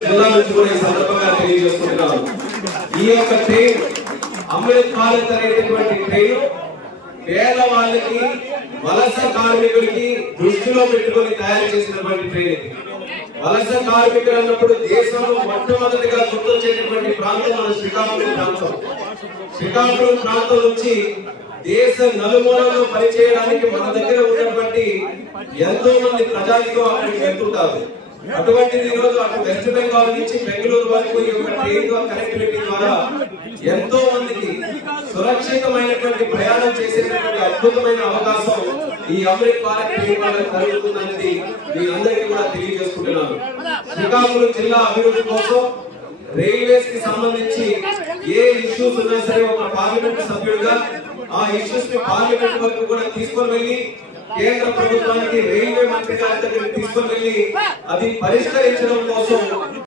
జిల్లా నుంచి కూడా ఈ సందర్భంగా తెలియజేస్తున్నాను. ఈ యొక్క ట్రైన్ అమృత్ భారత్ అనేటటువంటి ట్రైన్ పేదవాళ్ళకి వలస కార్మికులకి దృష్టిలో పెట్టుకొని తయారు చేసినటువంటి ట్రైన్. వలస కార్మికులు అన్నప్పుడు దేశంలో మొట్టమొదటిగా గుర్తొచ్చేటటువంటి ప్రాంతం మన శ్రీకాకుళం ప్రాంతం. శ్రీకాకుళం ప్రాంతం నుంచి దేశ నలుమూలలో పనిచేయడానికి మన దగ్గర ఉన్నటువంటి ఎంతో మంది ప్రజానికం అక్కడికి వెళ్తుంటారు. అటువంటిది ఈరోజు అటు వెస్ట్ బెంగాల్ నుంచి బెంగళూరు వరకు ఈ యొక్క ట్రైన్ కనెక్టివిటీ ద్వారా ఎంతో మందికి సురక్షితమైనటువంటి ప్రయాణం చేసేటటువంటి అద్భుతమైన అవకాశం ఈ అమృత్ భారత్ ట్రైన్ వల్ల కలుగుతుందనేది మీ అందరికీ కూడా తెలియజేసుకుంటున్నాను. శ్రీకాకుళం జిల్లా అభివృద్ధి కోసం రైల్వేస్ కి సంబంధించి ఏ ఇష్యూస్ ఉన్నా సరే ఒక పార్లమెంట్ సభ్యుడిగా ఆ ఇష్యూస్ ని పార్లమెంట్ వరకు కూడా తీసుకొని వెళ్ళి కేంద్ర ప్రభుత్వానికి రైల్వే మంత్రి గారి దగ్గరికి తీసుకొని వెళ్ళి అది పరిష్కరించడం కోసం